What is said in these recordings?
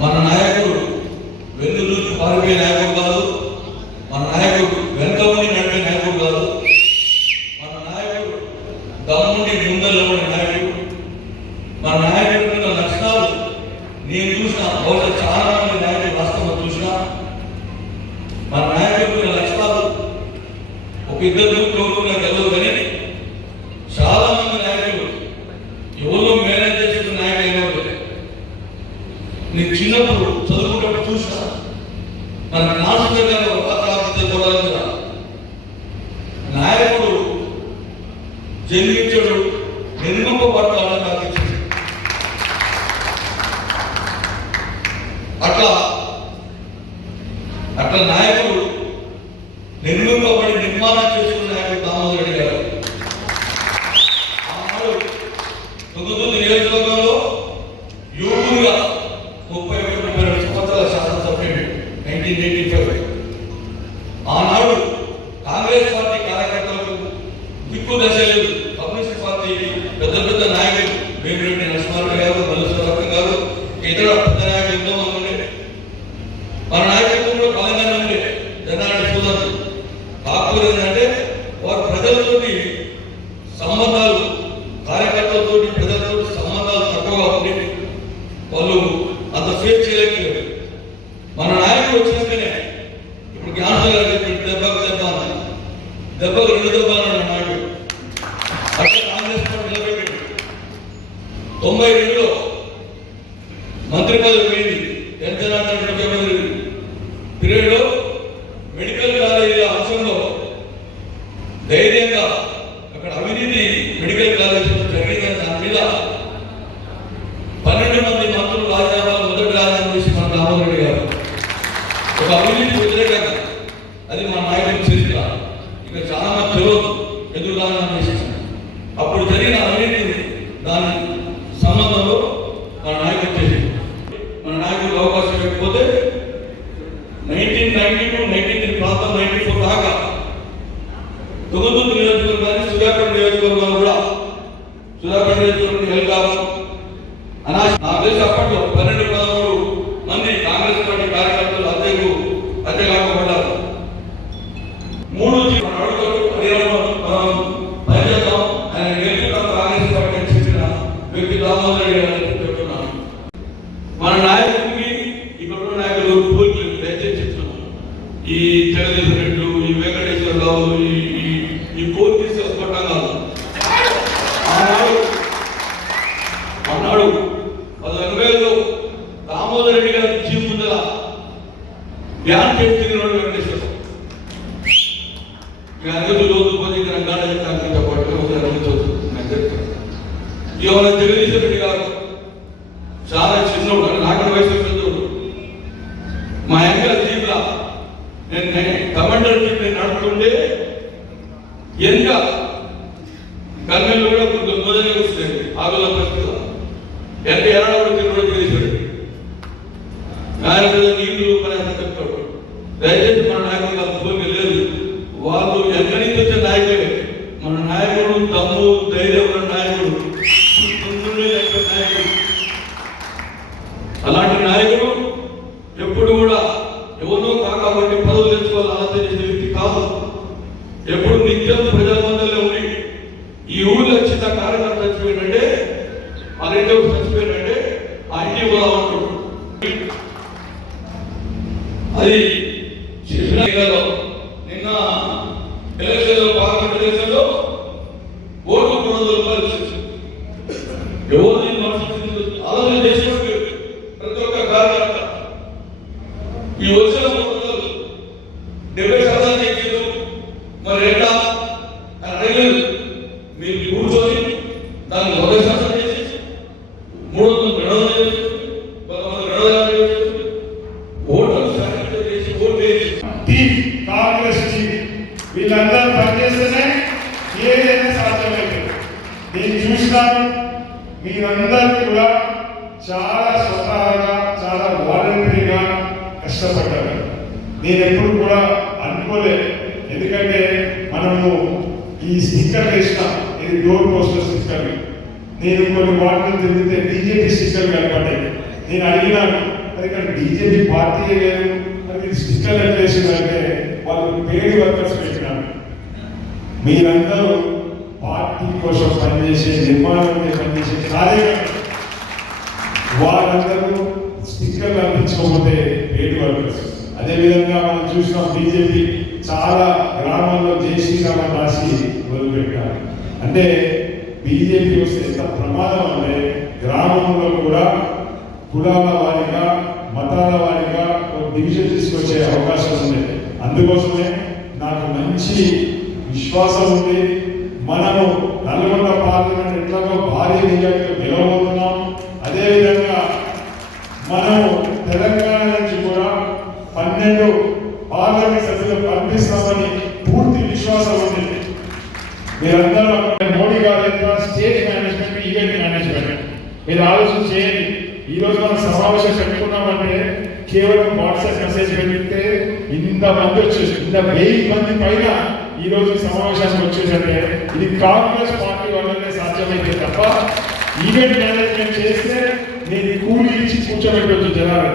మన నాయకుడు వెన్నులూరు పార్వీ నాయకబాబు திரும்ப ఒక అభివృద్ధి వ్యతిరేకంగా అది మన నాయకుడు ನನ್ನಲ್ಲಿ ಕೂಡ ಮೊದಲೇ ಕೂರಿಸಿದ್ದೇನೆ ಆಗಲ್ಲ ಪ್ರಶ್ನೆ. ಎಂಟು ಎರಡು ತಿಂಗಳು నేను ఎప్పుడు కూడా అనుకోలేదు. ఎందుకంటే మనము ఈ స్టిక్కర్ వేసిన ఇది డోర్ పోస్టర్ స్టిక్కర్ నేను కొన్ని వాటిని తిరిగితే బీజేపీ స్టిక్కర్ కనపడ్డాయి. నేను అడిగినాను మరి ఇక్కడ బీజేపీ పార్టీ లేదు? మరి స్టిక్కర్ ఎంత వేసిందంటే వాళ్ళు పేరు వర్కర్స్ పెట్టినారు. మీరందరూ పార్టీ కోసం పనిచేసే నిర్మాణం పనిచేసే కార్యక్రమం వాళ్ళందరూ స్టిక్కర్లు అందించకపోతే పేరు వర్కర్స్. అదేవిధంగా మనం చూసినాం బీజేపీ చాలా గ్రామాల్లో జై శ్రీరామ రాసి మొదలుపెట్టారు. అంటే బీజేపీ వస్తే ఎంత ప్రమాదం అంటే గ్రామంలో కూడా కులాల వారిగా మతాల వారిగా ఒక డివిజన్ తీసుకొచ్చే అవకాశం ఉంది. అందుకోసమే నాకు మంచి విశ్వాసం ఉంది. మనము నల్గొండ పార్లమెంట్ ఎట్లాగో భారీ మెజార్టీతో గెలవబోతున్నాం అదేవిధంగా మనము తెలంగాణ నుంచి కూడా పన్నెండు పార్లమెంట్ సభ్యులు పంపిస్తామని పూర్తి విశ్వాసం ఉంది మీరందరూ మోడీ గారు ఎంత స్టేట్ మేనేజ్మెంట్ ఈవెంట్ మేనేజ్మెంట్ మీరు ఆలోచన చేయండి ఈ రోజు మనం సమావేశం పెట్టుకున్నామంటే కేవలం వాట్సాప్ మెసేజ్ పెట్టితే ఇంత మంది వచ్చేసి ఇంత వెయ్యి మంది పైన ఈ రోజు సమావేశానికి వచ్చేసంటే ఇది కాంగ్రెస్ పార్టీ వల్లనే సాధ్యమైతే తప్ప ఈవెంట్ మేనేజ్మెంట్ చేస్తే నేను కూలి ఇచ్చి కూర్చోబెట్టవచ్చు జనాలు.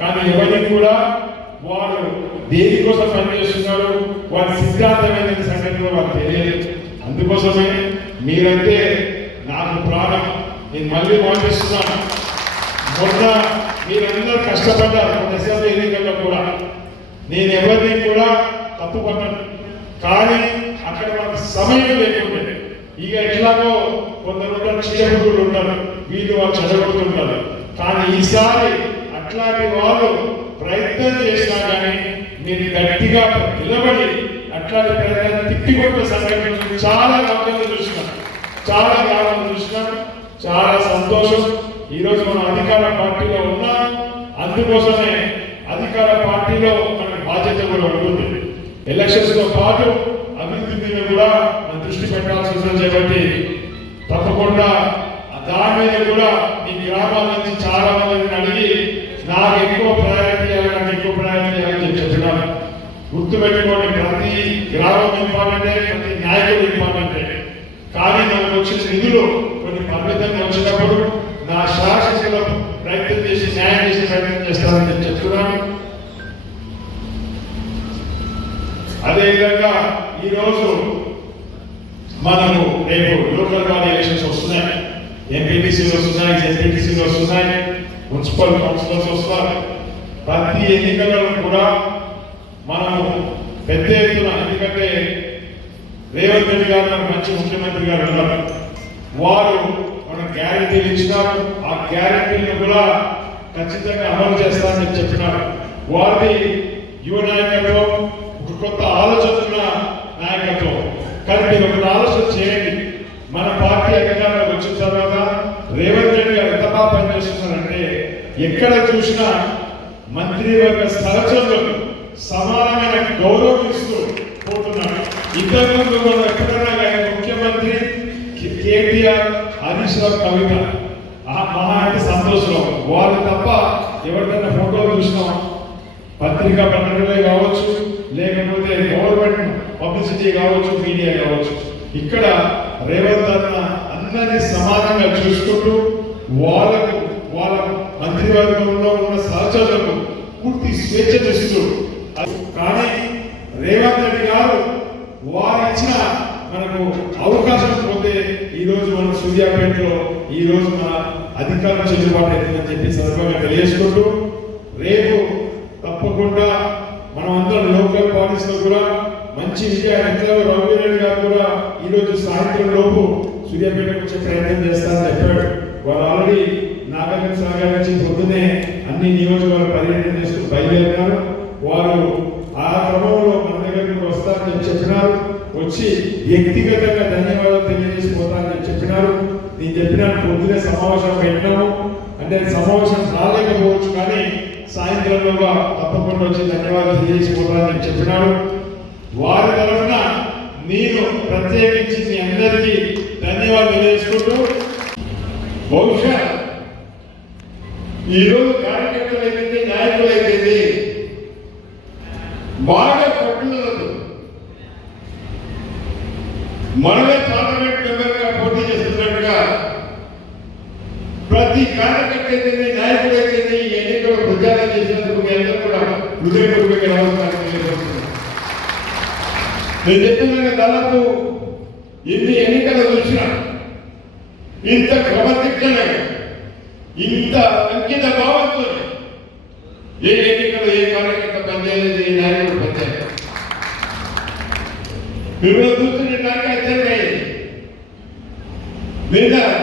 కానీ ఎవరిని కూడా వారు దేనికోసం పనిచేస్తున్నారు వారి సిద్ధాంతం సంఘటన సంగతి వారికి తెలియదు. అందుకోసమే మీరంటే నాకు ప్రాణం నేను మళ్ళీ మాటిస్తున్నాను మొన్న మీరందరూ కష్టపడ్డారు? మొన్న అసెంబ్లీ ఎన్నికల్లో కూడా. నేను ఎవరిని కూడా తప్పు పడ్డాను కానీ అక్కడ మనకు సమయం లేకుండే ఇక ఎట్లాగో కొందరు ఉంటారు చీడపురుగులు ఉంటారు వీళ్ళు వాళ్ళు చదవడుతుంటారు కానీ ఈసారి అట్లాంటి వాళ్ళు ప్రయత్నం చేసినా కానీ మీరు గట్టిగా నిలబడి అట్లాంటి ప్రయత్నాన్ని తిప్పికొట్టిన సంఘటనలు చాలా గ్రామాల్లో చూసినాం. చాలా గ్రామాలు చూసినాం. చాలా సంతోషం. ఈరోజు మనం అధికార పార్టీలో ఉన్నా. అందుకోసమే అధికార పార్టీలో మన బాధ్యత కూడా ఉంటుంది. ఎలక్షన్స్తో పాటు అభివృద్ధి మీద కూడా మన దృష్టి పెట్టాల్సి ఉంటుంది కాబట్టి తప్పకుండా దాని మీద కూడా మీ గ్రామాల నుంచి చాలా మందిని అడిగి నాకు ఎక్కువ ప్రయారిటీ ఇవ్వాలి నాకు ఎక్కువ ప్రయారిటీ ఇవ్వాలని చెప్పి చెప్తున్నాను. గుర్తుపెట్టుకోండి ప్రతి గ్రామం ఇంపార్టెంటే ప్రతి నాయకుడు ఇంపార్టెంటే కానీ మనకు వచ్చిన నిధులు కొన్ని పరిమితంగా వచ్చినప్పుడు నా శాసనసభ ప్రయత్నం చేసి న్యాయం చేసే ప్రయత్నం చేస్తానని చెప్తున్నాను. అదేవిధంగా ఈరోజు మనము రేపు లోకల్ బాడీ ఎలక్షన్స్ వస్తున్నాయి. ఎంపీటీసీలు వస్తున్నాయి జెడ్పీటీసీలు వస్తున్నాయి మున్సిపల్ కౌన్సిలర్స్ వస్తున్నారు. ప్రతి ఎన్నికలలో కూడా మనము పెద్ద ఎత్తున ఎందుకంటే రేవంత్ రెడ్డి గారు మంచి ముఖ్యమంత్రి గారు ఉన్నారు. వారు గ్యారంటీలు ఇచ్చినారు. ఆ గ్యారంటీలను కూడా ఖచ్చితంగా అమలు చేస్తానని చెప్పినారు. వారిది యువ నాయకత్వం ఒక కొత్త ఆలోచన నాయకత్వం. కానీ మీరు ఒక ఆలోచన చేయండి. మన పార్టీ అధికారంలోకి వచ్చిన తర్వాత రేవంత్ రెడ్డి గారు ఎంత బాగా పనిచేస్తున్నారంటే ఎక్కడ చూసినా మంత్రివర్గ సహచరులకు సమానమైన గౌరవం ఇస్తూ పోతున్నాడు ఇంతకుముందు మనం ఎక్కడన్నా కానీ ముఖ్యమంత్రి కేటీఆర్ హరీష్ కవిత. ఆ మహా అంటే సంతోషం. వాళ్ళు తప్ప ఎవరికైనా ఫోటోలు చూసినాం పత్రికా పత్రికలే కావచ్చు లేకపోతే గవర్నమెంట్ పబ్లిసిటీ కావచ్చు మీడియా కావచ్చు. ఇక్కడ రేవంత్ అన్న అందరినీ సమానంగా చూసుకుంటూ వాళ్ళకు వాళ్ళ మంత్రివర్గంలో ఉన్న సహచరులకు పూర్తి స్వేచ్ఛ చేస్తూ. అది- కానీ రేవంత్ రెడ్డి గారు వారు ఇచ్చిన మనకు అవకాశం పోతే ఈ రోజు మన సూర్యాపేటలో ఈ రోజు మన అధికారం చెల్లుబాటు అవుతుందని చెప్పి సందర్భంగా తెలియజేసుకుంటూ రేపు తప్పకుండా మనం అందరం లోకల్ పార్టీస్లో కూడా మంచి విజయాన్ని ఎట్లా రఘువీరెడ్డి గారు కూడా ఈ రోజు సాయంత్రం లోపు సూర్యాపేటకు వచ్చే ప్రయత్నం చేస్తారని చెప్పాడు. వారు ఆల్రెడీ నాగార్జున సాగర్ నుంచి పొద్దునే అన్ని నియోజకవర్గ పర్యటన చేస్తూ బయలుదేరినారు. వారు ఆ క్రమంలో మన దగ్గరికి వస్తారని చెప్పినారు. వచ్చి వ్యక్తిగతంగా ధన్యవాదాలు తెలియజేసి చెప్పినారు. నేను చెప్పినాను పొద్దునే సమావేశం పెట్టినాము. అంటే సమావేశం రాలేకపోవచ్చు కానీ సాయంత్రంలోగా తప్పకుండా వచ్చి ధన్యవాదాలు తెలియజేసి పోతారని చెప్పినారు. వారి తరఫున నేను ప్రత్యేకించి మీ అందరికీ ధన్యవాదాలు తెలియజేసుకుంటూ బహుశా ఈరోజు కార్యకర్తలు అయితే నాయకులు అయితే బాగా మనమే పార్లమెంట్ మెంబర్గా పోటీ చేస్తున్నట్టుగా ప్రతి కార్యకర్త అయితేనే నాయకుడు అయితేనే ఈ ఎన్నికలు ప్రచారం చేసినందుకు మీ అందరూ కూడా హృదయపూర్వక నమస్కారం తెలియజేస్తున్నాను నేను చెప్తున్నాను దాదాపు ఇన్ని ఎన్నికలు చూసిన ఇంత క్రమశిక్షణ ఇంత అంకిత భావంతో ఏ ఎన్నికలు ఏ కార్యకర్త పనిచేయలేదు ఏ నాయకుడు పనిచేయలేదు. మిమ్మల్ని Verdade.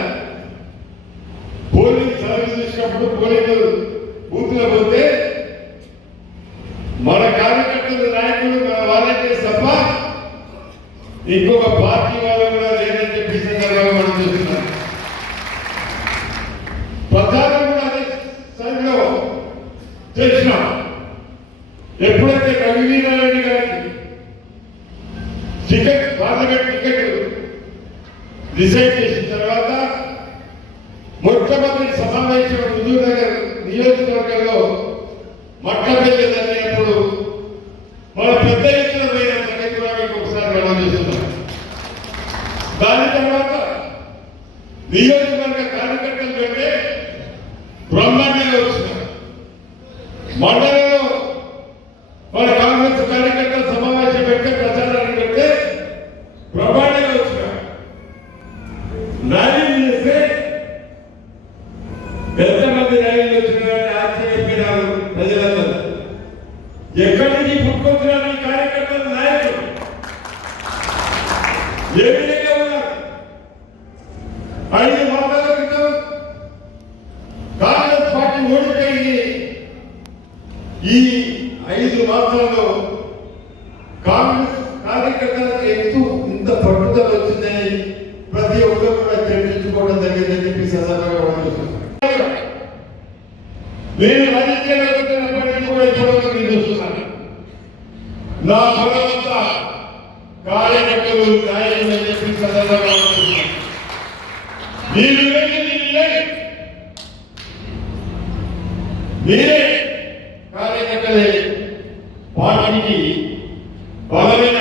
డిసైడ్ చేసిన తర్వాత మొట్టమొదటి సమావేశం హుజూర్ నగర్ నియోజకవర్గంలో మట్టపల్లి జరిగినప్పుడు మన పెద్ద ఎత్తున పోయిన ఒకసారి చేస్తున్నాం దాని తర్వాత నియోజకవర్గ కార్యకర్తలు పెట్టే బ్రహ్మాండంగా మండల వాటికి బలమైన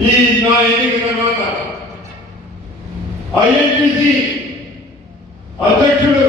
ఈ నా ఎన్నిక తర్వాత ఐఎన్టీసీ అధ్యక్షుడు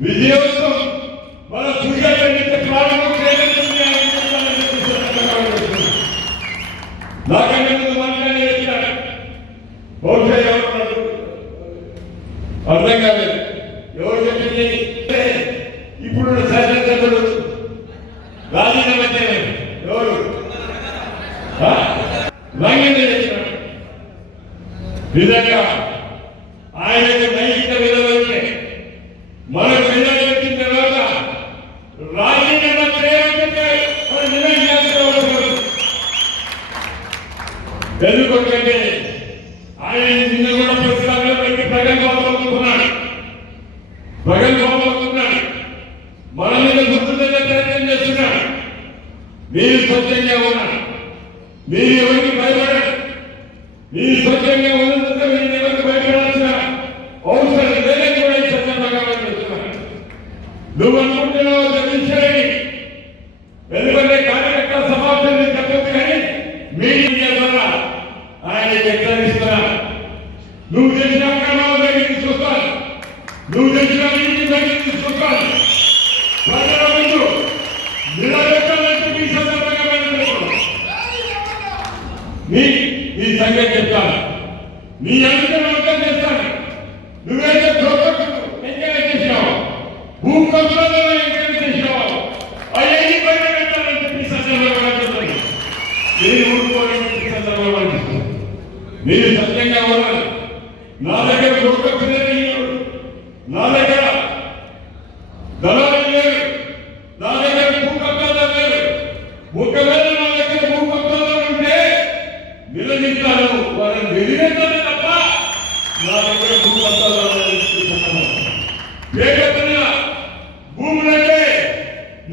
విజయోత్సవం Amém. మీ మీ సంగతి చెప్తాను. మీ అందరికీ నమస్కారం చేస్తాను. నువ్వే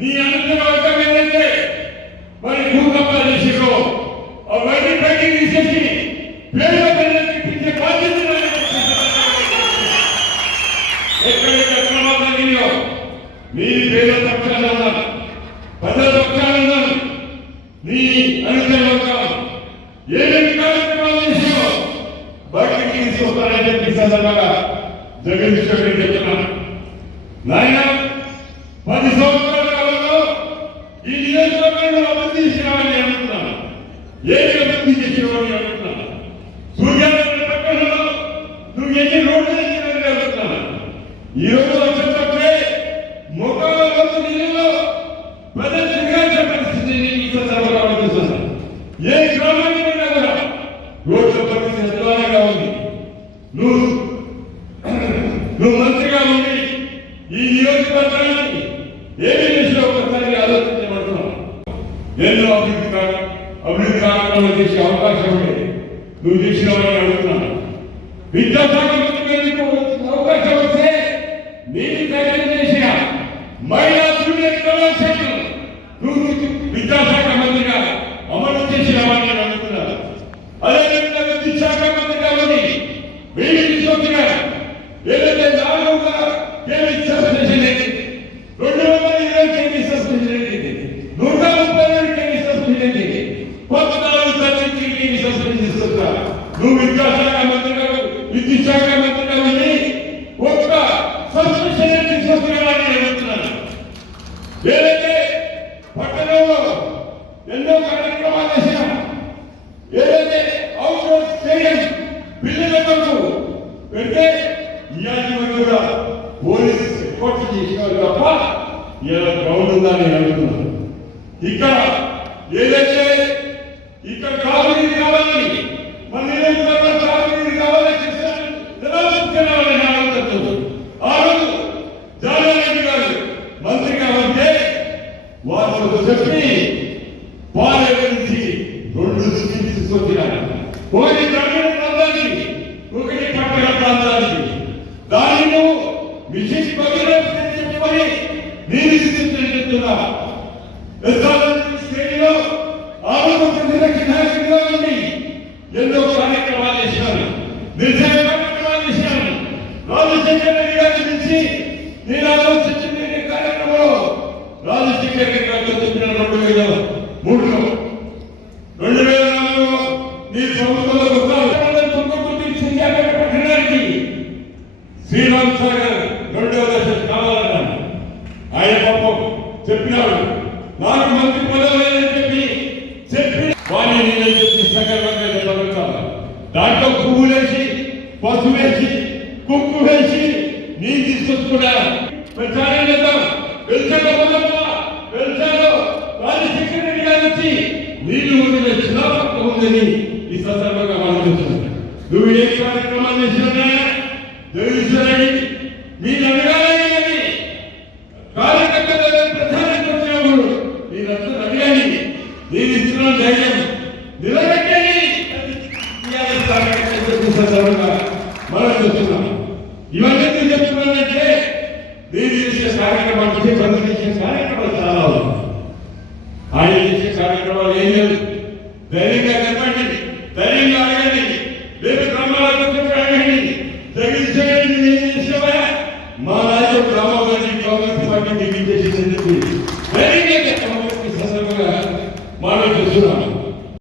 நீ E eu Let him ఏదైతే ఇక్కడ కాదు